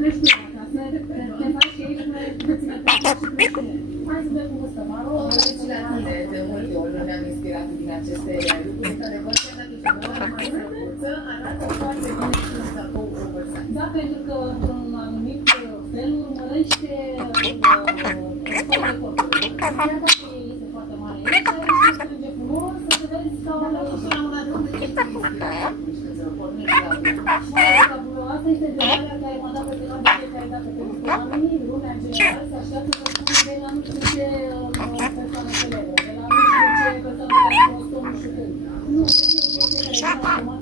creștere acasă, te faci și aici, te ține acasă și creștere. Hai să vedem cum stă, Maro. Și la tine, de multe ori, nu ne-am inspirat din aceste lucruri, într-adevăr, chiar dacă ești mult mai slăbuță, arată foarte bine și un sacou oversize. Da, pentru că, într-un anumit fel, urmărește corpul. Chiar dacă este foarte mare, aici se strânge frumos, să te vezi ca o Și la una de unde ești inspirat, când să pornești la asta este întrebarea care m-a dat pe final de fiecare dată, pentru că oamenii, lumea în general, se așteaptă să spun de la nu știu ce persoană celebră, de la nu știu ce persoană care a fost nu știu când. Nu, este o chestie care vine automat